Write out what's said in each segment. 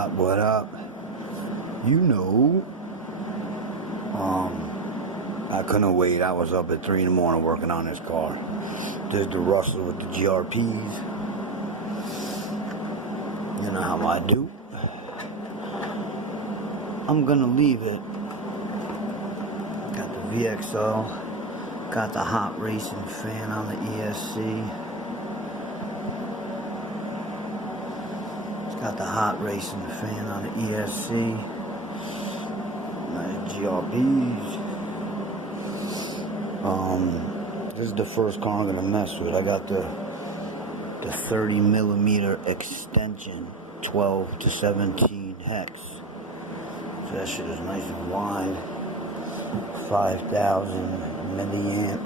up, what up? You know. I couldn't wait. I was up at 3 in the morning working on this car. There's the Rustler with the GRPs. You know how I do. I'm gonna leave it. Got the VXO. Got the hot racing fan on the ESC. It's got the hot racing fan on the ESC. Nice GRPs. This is the first car I'm gonna mess with. I got the 30mm extension, 12 to 17 hex. So that shit is nice and wide. 5,000 milliamp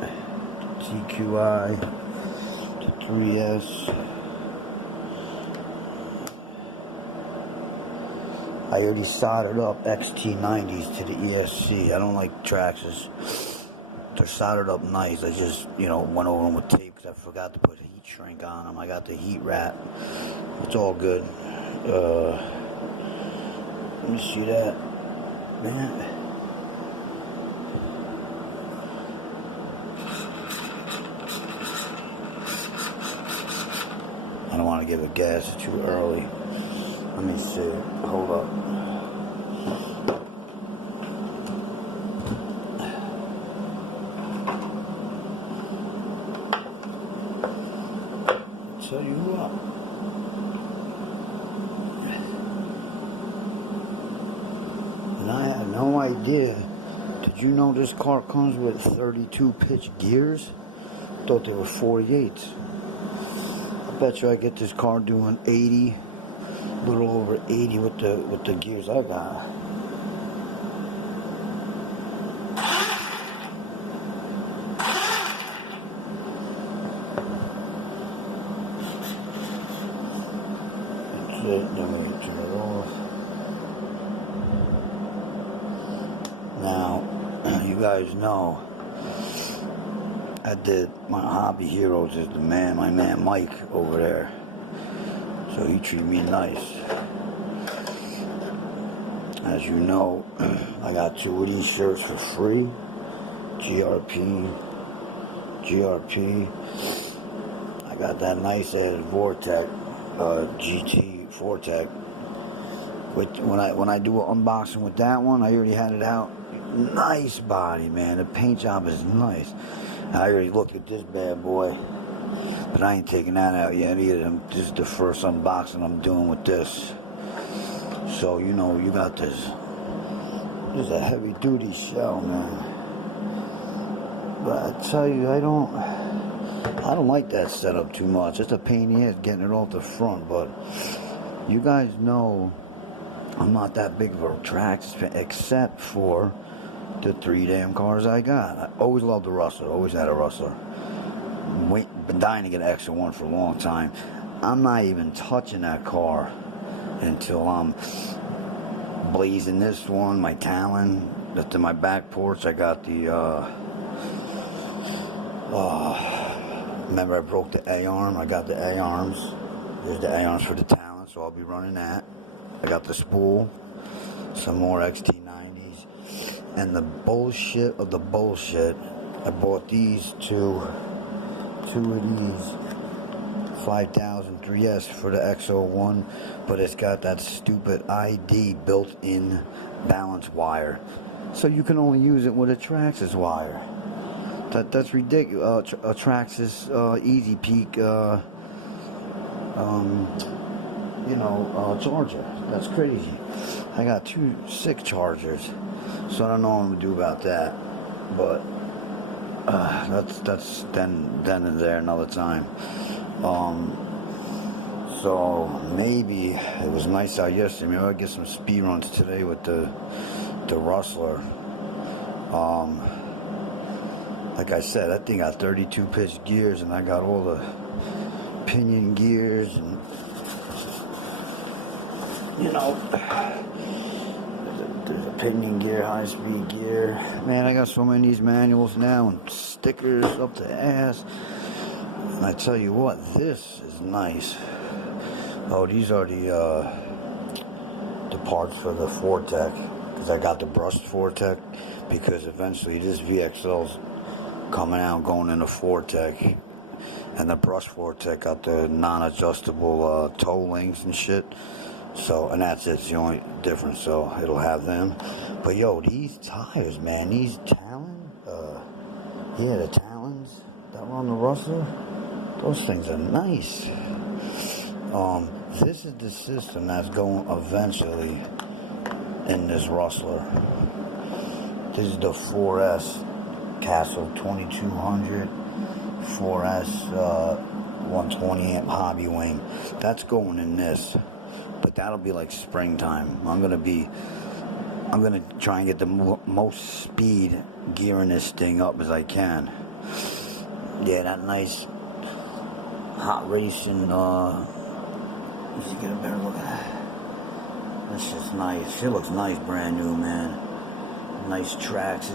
TQI to 3S. I already soldered up XT90s to the ESC. I don't like Traxxas. They're soldered up nice. I just, went over them with tape because I forgot to put heat shrink on them. I got the heat wrap. It's all good. Let me see that. Man. I don't want to give it gas too early. Let me see. Hold up. Tell you what. And I had no idea. Did you know this car comes with 32 pitch gears? I thought they were 48s. I bet you I get this car doing 80, a little over 80 with the gears I got. Let me turn it off. Now, you guys know, I did my hobby heroes is my man Mike over there. So he treated me nice. As you know, I got 2 of these shirts for free. GRP. I got that nice ass Vortex GT Vortex. When I do an unboxing with that one, I already had it out. Nice body, man. The paint job is nice. I already looked at this bad boy, but I ain't taking that out yet either. This is the first unboxing I'm doing with this. So you got this. This is a heavy duty shell, man. But I tell you, I don't like that setup too much. It's a pain in the ass getting it off the front, but you guys know I'm not that big of a Traxxas fan, except for the 3 damn cars I got. I always loved the Rustler, always had a Rustler. Been dying to get an extra one for a long time. I'm not even touching that car until I'm blazing this one, my Talon. That's in my back porch. I got the, remember I broke the A-arm? I got the A-arms. There's the A-arms for the Talon, so I'll be running that. I got the spool, some more XT90s, and the bullshit of the bullshit. I bought these two of these 5000 3S for the X01, but it's got that stupid ID built-in balance wire, so you can only use it with a Traxxas wire. That's ridiculous. A Traxxas Easy Peak, charger. That's crazy. I got 2 6 chargers, so I don't know what I'm gonna do about that. But that's then and there another time. So maybe it was nice out yesterday. Maybe I'll get some speed runs today with the Rustler. Like I said, that thing got 32 pitch gears, and I got all the pinion gears and there's a pinion gear, high speed gear. Man, I got so many of these manuals now and stickers up the ass. And I tell you what, this is nice. Oh, these are the parts for the Fortec, because I got the brushed Fortec, because eventually this VXL's coming out going into Fortec, and the brushed Fortec got the non-adjustable toe links and shit. So, and that's it, it's the only difference, so it'll have them. But yo, these tires, man, these Talon, yeah, the Talons that were on the Rustler, those things are nice. This is the system that's going eventually in this Rustler. This is the 4S Castle 2200, 4S 120 amp hobby wing. That's going in this. But that'll be like springtime. I'm gonna try and get the most speed gearing this thing up as I can. Yeah, that nice hot racing. Let's get a better look at that. That's just nice. It looks nice, brand new, man. Nice tracks.